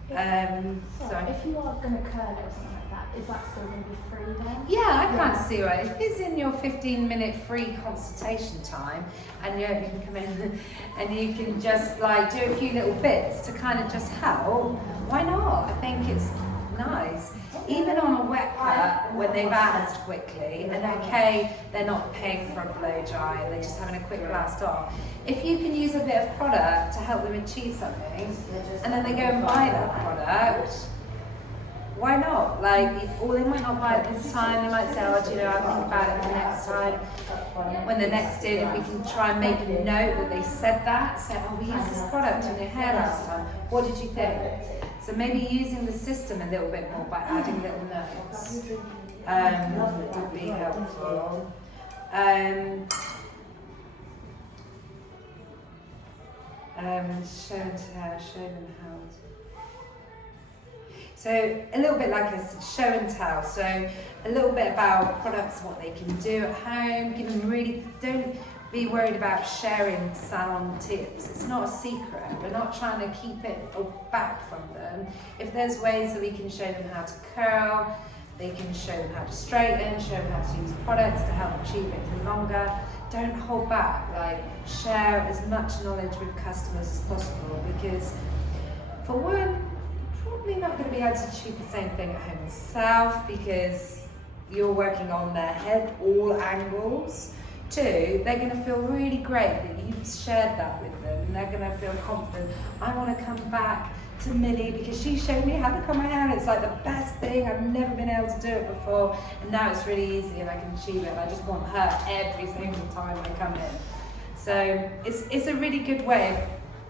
Sorry, if you are going to curl it or something like that, is that still going to be free then? Yeah, I can't see why. If it's in your 15-minute free consultation time, and you can come in and you can just like do a few little bits to kind of just help, why not? I think it's nice. Even on a wet cut, when they've asked quickly, and okay, they're not paying for a blow dry, and they're just having a quick blast off. If you can use a bit of product to help them achieve something, and then they go and buy that product, why not? Like, or they might not buy it this time, they might say, oh, do you know, I'll think about it for next time. When the next day, if we can try and make a note that they said that, say, oh, we used this product on your hair last time, what did you think? So maybe using the system a little bit more by adding little notes would be helpful. Show them how to. So a little bit like a show and tell. So a little bit about products, what they can do at home. Give them really, don't be worried about sharing salon tips. It's not a secret. We're not trying to keep it back from them. If there's ways that we can show them how to curl, they can show them how to straighten, show them how to use products to help achieve it for longer. Don't hold back. Like, share as much knowledge with customers as possible, because for one, probably not going to be able to achieve the same thing at home yourself, because you're working on their head, all angles. Two, they're going to feel really great that you've shared that with them, and they're going to feel confident. I want to come back to Millie because she showed me how to comb my hair, and it's like the best thing. I've never been able to do it before, and now it's really easy and I can achieve it, and I just want her every single time I come in. So it's a really good way of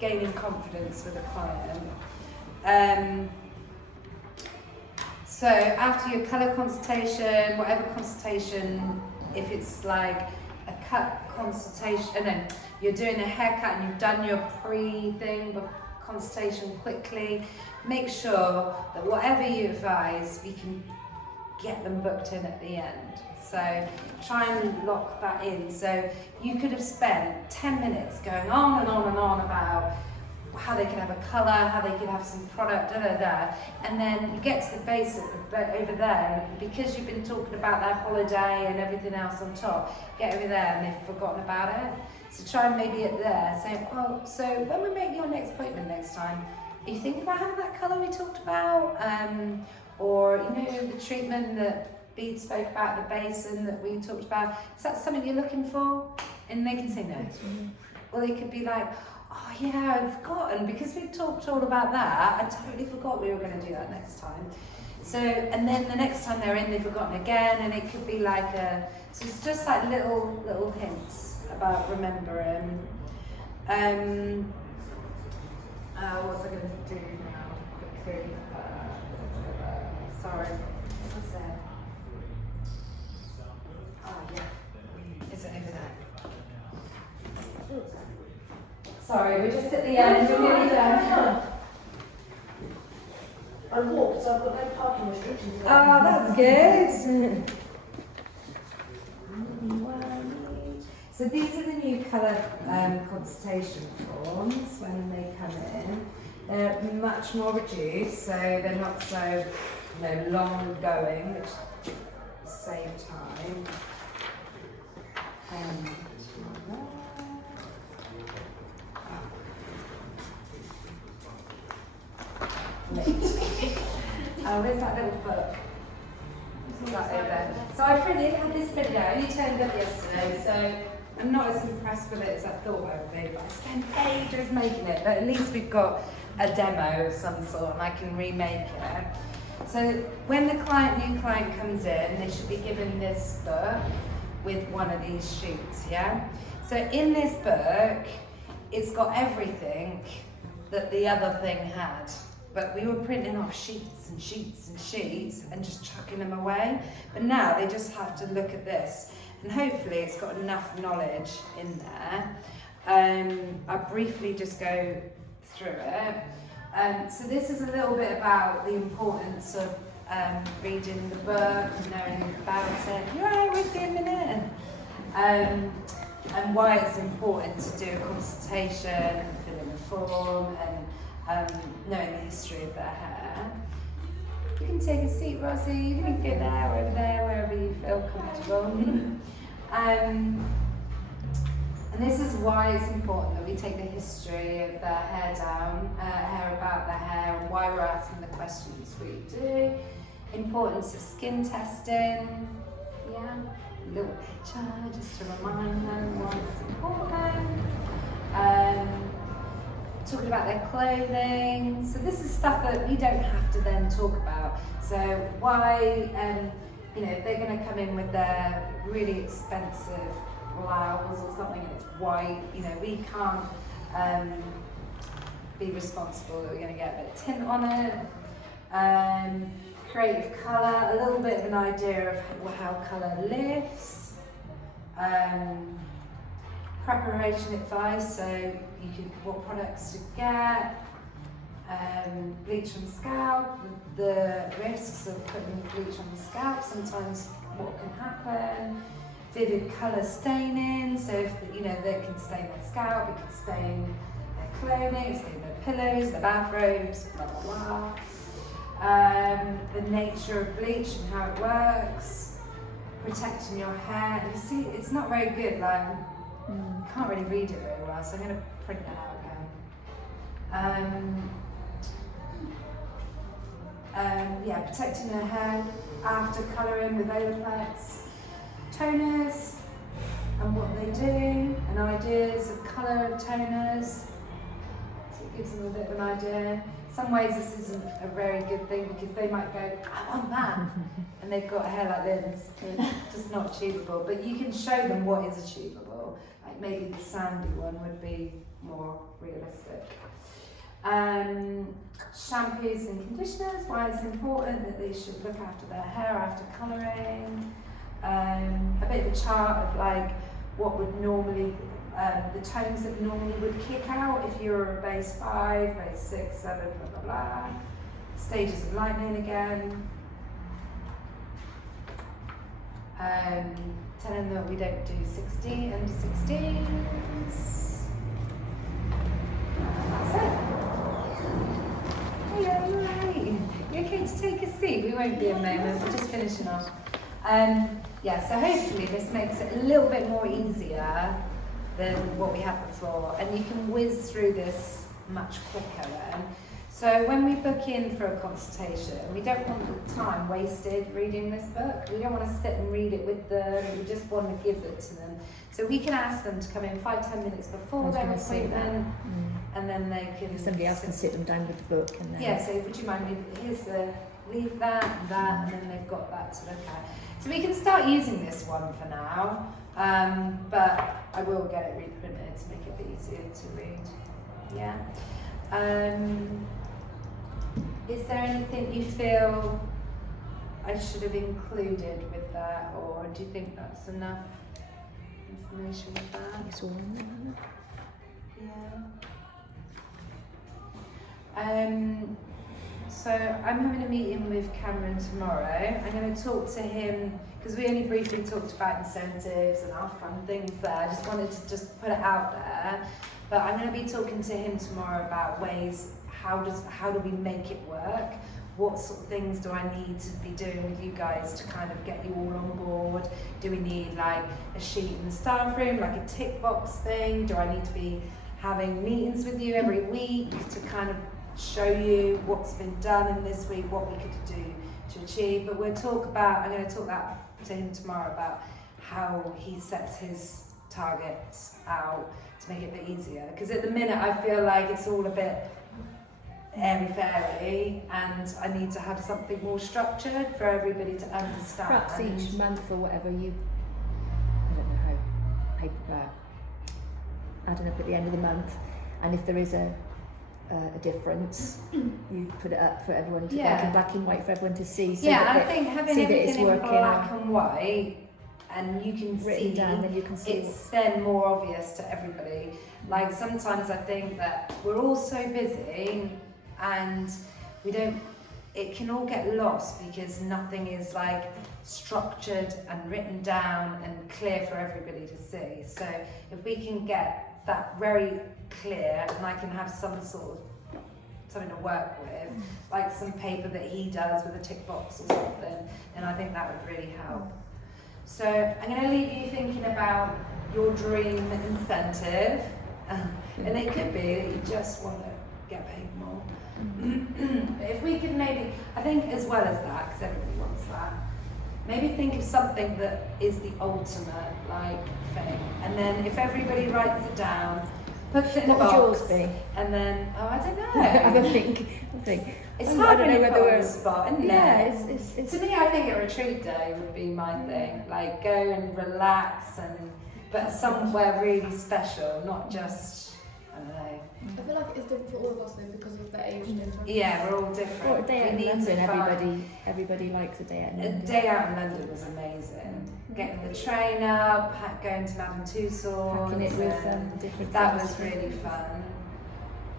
gaining confidence with a client. So after your colour consultation, whatever consultation, if it's like a cut consultation, and then you're doing a haircut and you've done your pre-thing consultation quickly, make sure that whatever you advise, we can get them booked in at the end. So try and lock that in. So you could have spent 10 minutes going on and on and on about how they can have a colour, how they can have some product, and then you get to the base over there, and because you've been talking about their holiday and everything else on top, get over there and they've forgotten about it. So try and maybe it there, say, oh, so when we make your next appointment next time, are you thinking about having that colour we talked about? Or, you know, the treatment that Bede spoke about, the basin that we talked about, is that something you're looking for? And they can say no. Or they could be like, oh yeah, I've forgotten, because we talked all about that, I totally forgot we were going to do that next time. So, and then the next time they're in, they've forgotten again, and it could be like so it's just like little hints about remembering. What's I going to do now, quickly? Sorry, what's that? Oh yeah, is it over there? Sorry, we're just at the end, we're nearly done. I walked, so I've got no parking restrictions. Oh, that's good. So these are the new colour consultation forms when they come in. They're much more reduced, so they're not so long going, which save time. Oh, where's that little book? So I had this printed out, I only turned up yesterday, so I'm not as impressed with it as I thought I would be, but I spent ages making it, but at least we've got a demo of some sort and I can remake it. So when the new client comes in, they should be given this book with one of these sheets, yeah? So in this book, it's got everything that the other thing had. But we were printing off sheets and sheets and sheets and just chucking them away. But now they just have to look at this. And hopefully it's got enough knowledge in there. I'll briefly just go through it. So this is a little bit about the importance of reading the book and knowing about it. You're right with me a minute. And why it's important to do a consultation and fill in a form and knowing the history of their hair. You can take a seat, Rosie, you can go there, over there, wherever you feel comfortable. And this is why it's important that we take the history of their hair about the hair and why we're asking the questions we do. Importance of skin testing. Yeah, little picture just to remind them why it's important. Talking about their clothing. So this is stuff that we don't have to then talk about. So why, you know, if they're going to come in with their really expensive blouse or something and it's white, you know, we can't be responsible that we're going to get a bit of tint on it. Creative colour, a little bit of an idea of how colour lifts. Preparation advice, so you can what products to get. Bleach on scalp, the risks of putting bleach on the scalp, sometimes what can happen. Vivid colour staining, so if you know they can stain their scalp, it can stain their clothing, stain their pillows, their bathrobes, blah blah blah. The nature of bleach and how it works, protecting your hair. You see, it's not very good. Like, I can't really read it very well, so I'm going to print that out again. Yeah, protecting their hair after colouring with Olaplex. Toners and what they do, and ideas of colour of toners. So it gives them a bit of an idea. Some ways this isn't a very good thing because they might go, I want that, and they've got hair like this. It's just not achievable. But you can show them what is achievable. Like maybe the sandy one would be more realistic. Shampoos and conditioners, why it's important that they should look after their hair after colouring. A bit of a chart of like what would normally, the tones that normally would kick out if you're a base 5, base 6, 7, blah blah blah. Stages of lightening again. Telling them that we don't do 16 under 16s. That's it. Hello, you're right. You're okay to take a seat? We won't be a moment, we're just finishing off. Yeah, so hopefully this makes it a little bit more easier than what we had before, and you can whiz through this much quicker then. So when we book in for a consultation, we don't want the time wasted reading this book. We don't want to sit and read it with them, we just want to give it to them. So we can ask them to come in 5-10 minutes before their appointment, and then they can... Somebody else can sit them down with the book and then... Yeah, so would you mind, leave that and that, and then they've got that to look at. So we can start using this one for now, but I will get it reprinted to make it a bit easier to read. Yeah. Is there anything you feel I should have included with that, or do you think that's enough information with that? It's all in there. Yeah. So I'm having a meeting with Cameron tomorrow. I'm going to talk to him because we only briefly talked about incentives and our fun things there. I just wanted to just put it out there. But I'm going to be talking to him tomorrow about ways, how do we make it work? What sort of things do I need to be doing with you guys to kind of get you all on board? Do we need like a sheet in the staff room, like a tick box thing? Do I need to be having meetings with you every week to kind of show you what's been done in this week, what we could do to achieve? But I'm going to talk that to him tomorrow about how he sets his targets out to make it a bit easier. Because at the minute I feel like it's all a bit airy-fairy, and I need to have something more structured for everybody to understand. Perhaps each month or whatever you, I don't know how, adding up at the end of the month, and if there is a difference, you put it up for everyone to like in black and white for everyone to see. So I think having everything in working black and white, and you can written see, down, then you can see it's then more obvious to everybody. Like sometimes I think that we're all so busy and it can all get lost because nothing is like structured and written down and clear for everybody to see. So if we can get that very clear, and I can have some sort of something to work with, like some paper that he does with a tick box or something, then I think that would really help. So I'm going to leave you thinking about your dream incentive, and it could be that you just want to get paid more. But if we could maybe, I think as well as that, because everybody wants that, maybe think of something that is the ultimate like thing, and then if everybody writes it down, puts it in a What box, would yours be? and then I don't know. I think. It's I hard don't when know you whether put on we're the spot, isn't Yeah, it? it's To me, I think a retreat day would be my thing. Like go and relax, but somewhere really special, not just, I don't know. I feel like it's different for all of us though because of the age difference. Yeah, we're all different. Or a day out We in need to London, find- everybody likes a day out in A London. day out in London was amazing. Getting the train up, going to Madame Tussauds, Packing it with and different that things. was really fun.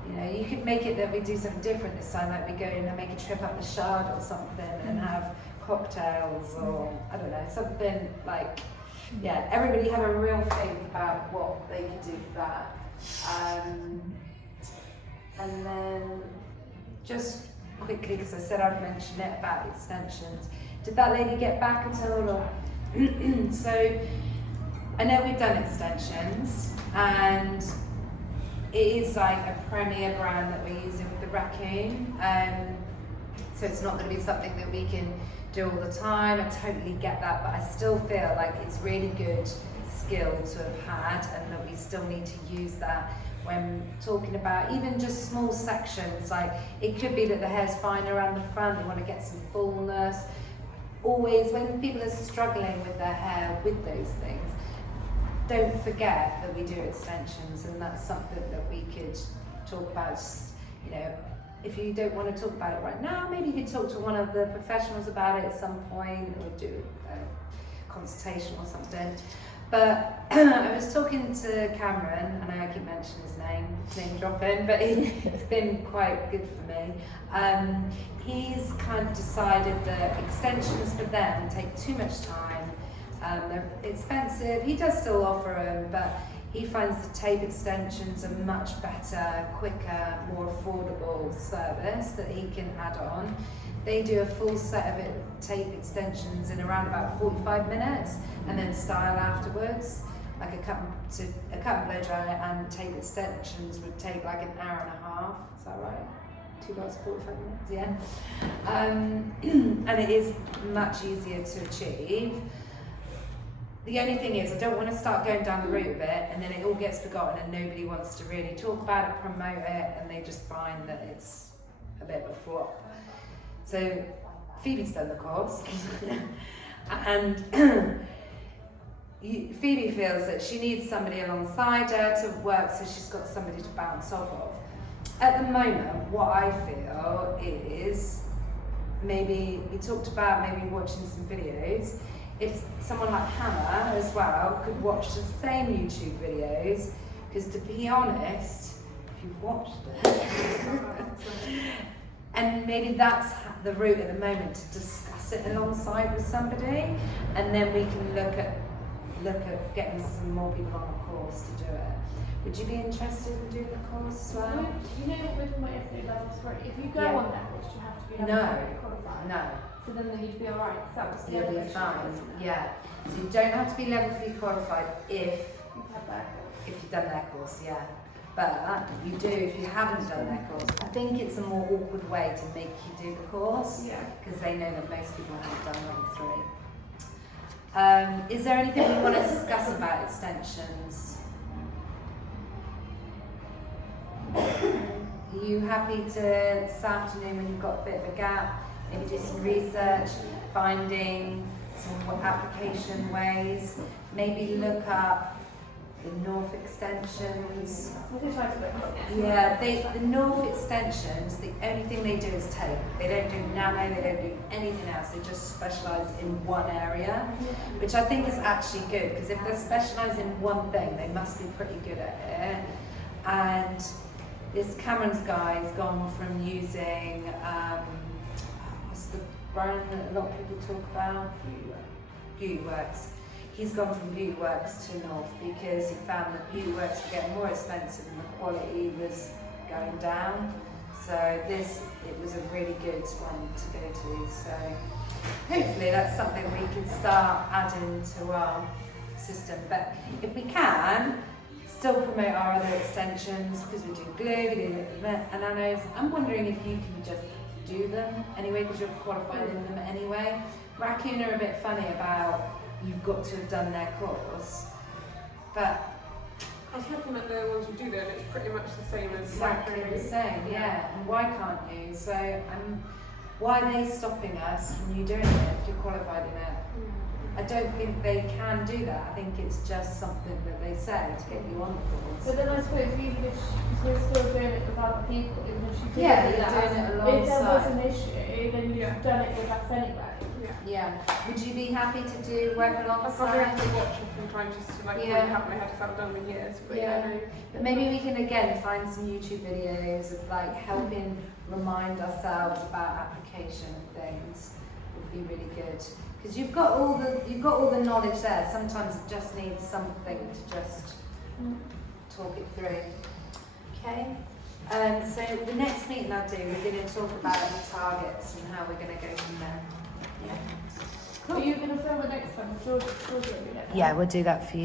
You know, you could make it that we do something different this time, like we go and make a trip up the Shard or something and have cocktails or, I don't know, something like, yeah, everybody have a real think about what they could do for that. And then just quickly, because I said I'd mention it about extensions, did that lady get back at all? Or so I know we've done extensions and it is like a premier brand that we're using with the raccoon. So it's not going to be something that we can do all the time. I totally get that, but I still feel like it's really good skill to have had and that we still need to use that when talking about even just small sections. Like it could be that the hair's fine around the front, they want to get some fullness. Always when people are struggling with their hair with those things, don't forget that we do extensions, and that's something that we could talk about. Just, you know, if you don't want to talk about it right now, maybe you could talk to one of the professionals about it at some point, or do a consultation or something. But I was talking to Cameron, and I keep mentioning his name dropping, but it's been quite good for me. He's kind of decided that extensions for them take too much time. They're expensive. He does still offer them, but he finds the tape extensions a much better, quicker, more affordable service that he can add on. They do a full set of tape extensions in around about 45 minutes and then style afterwards. Like a cut and blow dry and tape extensions would take like an hour and a half. Is that right? 2 hours, 45 minutes, yeah. And it is much easier to achieve. The only thing is, I don't want to start going down the route of it and then it all gets forgotten and nobody wants to really talk about it, promote it, and they just find that it's a bit of a flop. So Phoebe's done the course and Phoebe feels that she needs somebody alongside her to work, so she's got somebody to bounce off of. At the moment, what I feel is, maybe we talked about maybe watching some videos. If someone like Hannah as well could watch the same YouTube videos, because to be honest, if you've watched it, and maybe that's the route at the moment, to discuss it alongside with somebody, and then we can look at getting some more people on the course to do it. Would you be interested in doing the course as well? You know what we're talking about yesterday, level 3. If you go Yeah. on that course, you have to be No. level 3 qualified. No. So then you'd be alright. That was the You'll other be issue, fine, wasn't it? yeah. So you don't have to be level 3 qualified if You've had that course. you've done their course, yeah. But you do if you haven't done their course. I think it's a more awkward way to make you do the course, Yeah. because they know that most people haven't done level 3. Is there anything you want to discuss about extensions? Are you happy to, this afternoon when you've got a bit of a gap, maybe do some research, finding some application ways, maybe look up the North extensions? We can try to look up. Yeah, the North extensions, the only thing they do is tape. They don't do nano, they don't do anything else. They just specialise in one area, which I think is actually good, because if they're specialised in one thing, they must be pretty good at it. And this Cameron's guy has gone from using, what's the brand that a lot of people talk about? Beautyworks. He's gone from Beautyworks to North because he found that Beautyworks were getting more expensive and the quality was going down. So it was a really good one to go to. So hopefully that's something we can start adding to our system. But if we can, still promote our other extensions because we do glue, we do ananos. I'm wondering if you can just do them anyway because you're qualified in them anyway. Raccoon are a bit funny about you've got to have done their course, but I was looking at the ones we do there, and it's pretty much the same as exactly the same, yeah. And why can't you? So, why are they stopping us from you doing it if you're qualified in it? I don't think they can do that. I think it's just something that they say to get you on the course. But then I suppose even if we're still doing it with other people, even if she did Yeah, it you're with us, doing it if there was alongside. an issue, then you've done it with us anyway. Yeah. Would you be happy to do work I've probably alongside? have to watch it from time just to like Yeah. really have my head if I've done in years. But Yeah. no. But maybe we can again find some YouTube videos of like helping remind ourselves about application of things. Would be really good because you've got all the knowledge there. Sometimes it just needs something to just talk it through. Okay. So the next meeting I'll do, we're going to talk about the targets and how we're going to go from there. Yeah. Are you going to film it next time? George will be next. Yeah, we'll do that for you.